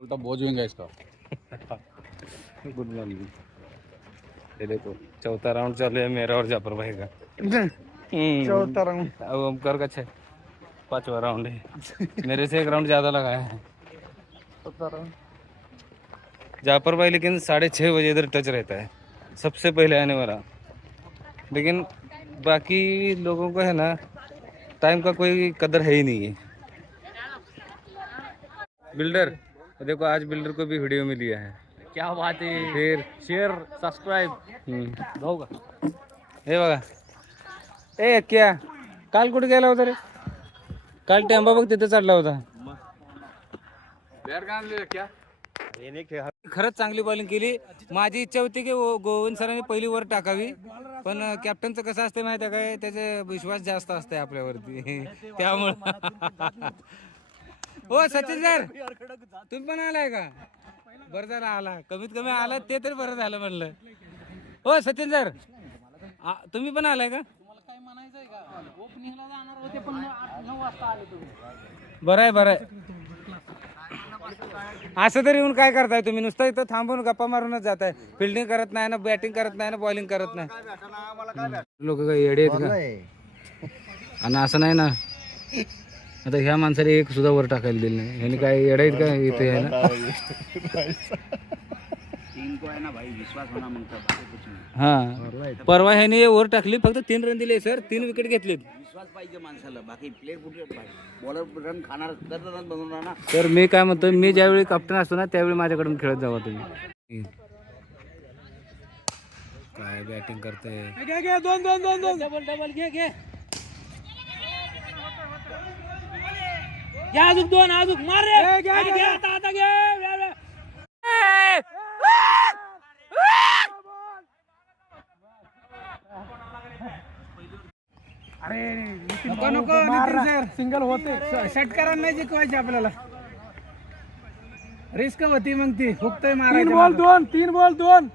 उल्टा बोझ होगा इसका। Good morning. ये देखो चौथा राउंड चालू है मेरा और जाफर भाई का। चौथा राउंड अब ओमकार का 5वां राउंड है। मेरे से 1 राउंड ज्यादा लगाया है चौथा राउंड जाफर भाई, लेकिन 6:30 बजे इधर टच रहता है, सबसे पहले आने वाला। लेकिन बाकी लोगों को है ना, टाइम का कोई कदर है ही नहीं है। बिल्डर देखो, आज बिल्डर को भी वीडियो में लिया है। क्या बात है। फिर शेयर सबस्क्राईब जाऊ का? हे बघा, ए क्या काल कुठे गेला होता रे? काल टेंबा बघ तिथे चढला होता. क्या खरंच चांगली बॉलिंग केली. माझी इच्छा होती की गोविंद सरांनी पहिली वर टाकावी, पण कॅप्टनचं कसं असते माहिती आहे काय, त्याचे विश्वास जास्त असते आपल्यावरती. त्यामुळं हो सचिन सर, तुम्ही पण आलाय का? बरं झालं आला, कमीत कमी आला ते तरी बरं झालं म्हणलं. हो सचिन सर, तुम्ही पण आलाय का? बरं आहे बरं आहे. असं तरी येऊन काय करताय तुम्ही? नुसतं इथं थांबून गप्पा मारूनच जाताय. फिल्डिंग करत नाही ना, बॅटिंग करत नाही ना, बॉलिंग करत नाही. लोक काही येडे आहेत का? आणि असं नाही ना, आता ह्या माणसाला एक सुद्धा वर टाकायला दिलं नाही. ह्याने काय येडे आहेत का इथे आहे ना? हा परवा ह्याने वर टाकली, फक्त 3 रन दिले सर, 3 विकेट घेतलेत. विश्वास पाहिजे माणसाला, बाकी प्लेयर कुठे बॉलर रन खाणार तर रन बनवणार ना. तर मी काय म्हणतो, मी ज्यावेळी कॅप्टन असतो ना त्यावेळी माझ्याकडून खेळत जावा तुम्ही. काय बॅटिंग करते. दोन डबल घे अजून 2 अजून मार रे. घे आता घे. अरे नको नको नितीन सर, सिंगल होते. षटकारांना नाही जिंकवायचे आपल्याला, रिस्क होती मग ती हुकतोय मारायचं. 3 बॉल 2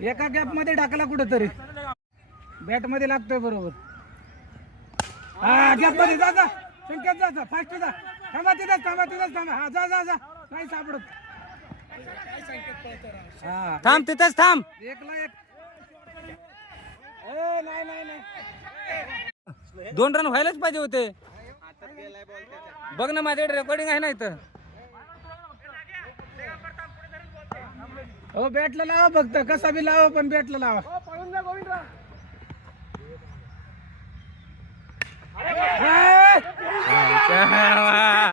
एका गॅप मध्ये टाकला कुठेतरी, बॅट मध्ये लागतोय बरोबर. हा गॅप मध्ये जा संकेत, जा फास्ट जा. थांबा तिथंच थांबा. हा जा नाही सापडत. हा थांब तिथेच थांब. 1 नाही 2 रन व्हायलाच पाहिजे होते. बघ ना माझ्याकडे रेकॉर्डिंग आहे ना इथं. हो बॅटला लावा, फक्त कसा बी लावा पण बॅटला लावा.